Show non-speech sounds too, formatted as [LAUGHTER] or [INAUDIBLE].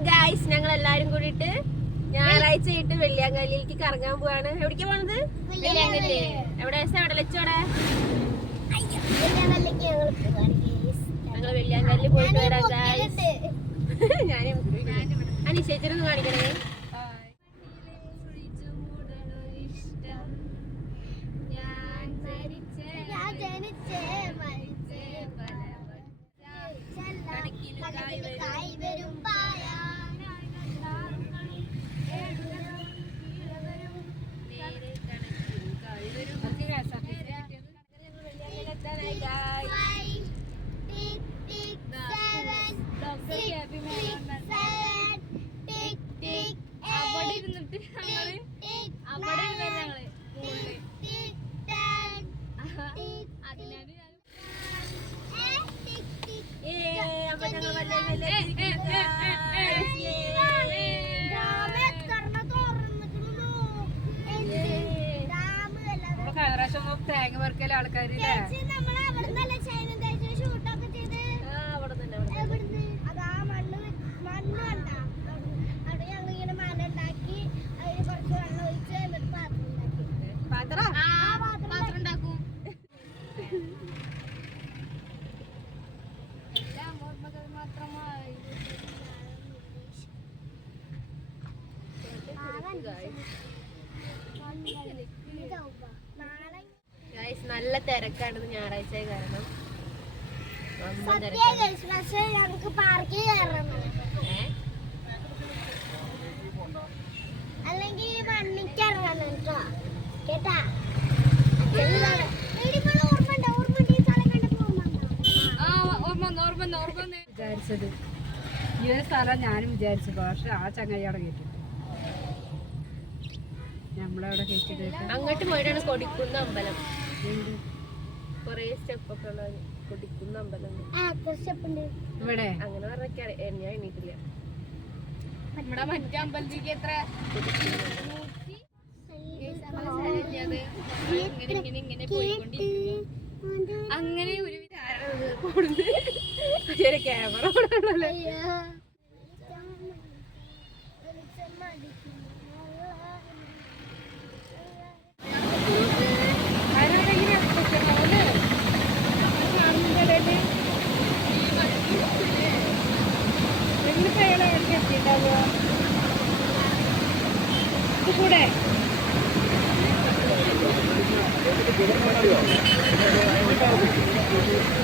Guys ഞങ്ങൾ എല്ലാരും കൂടിയിട്ട് ഞായറാഴ്ച ആയിട്ട് വെള്ളിയാങ്കല്ലിലേക്ക് കറങ്ങാൻ പോവാണ്. എവിടേക്ക് പോണത്? വെള്ളിയാങ്കല്ല്. എവിടെ എവിടെ? ലച്ചോടെ ഞങ്ങൾ വെള്ളിയാങ്കാലിൽ പോയിട്ട് വരാം ഗായ്സ് [LAUGHS] ഞാൻ അനിശ്ചയിച്ചിരുന്ന് കാണിക്കണേ അവിടെ ഞങ്ങൾ അവിടെ ഇരുന്ന ഞങ്ങൾ മുകളിൽ അതിനാണ് ഞാൻ അപ്പൊ ഞങ്ങൾ വെള്ളിയാങ്കല്ലിൽ കഴിഞ്ഞ പ്രാവശ്യം തേങ്ങ പെറുക്കല ആൾക്കാര് ഗായ്സ് നല്ല തിരക്കാണ് ഞായറാഴ്ച കാരണം. പക്ഷെ ഞങ്ങൾക്ക് പാർക്കിൽ കയറണം? അല്ലെങ്കിൽ ഇറങ്ങണം കേട്ടോ. കേട്ടാ. വിചാരിച്ചത്. ഈ ഒരു സ്ഥലം ഞാനും വിചാരിച്ചു പക്ഷെ ആ ചങ്ങായി അവിടെ കേട്ടിട്ട് നമ്മളവിടെ കേട്ടിട്ട് അങ്ങോട്ട് പോയിട്ടാണ് കൊടിക്കുന്ന അമ്പലം. കൊറേ സ്റ്റെപ്പ് ഒക്കെ ഉള്ള കൊടിക്കുന്ന അമ്പലം. ഇവിടെ അങ്ങനെ പറഞ്ഞൊക്കെ ഞാൻ എണീറ്റില്ല. നമ്മുടെ മറ്റേ അമ്പലത്തിലേക്ക് എത്ര? ഇങ്ങനെ ഇങ്ങനെ ഇങ്ങനെ പോയിക്കൊണ്ടിരിക്കുന്നു അങ്ങനെ ഒരു ശരി ക്യാമറ കൂടെ. Thank ഞാൻ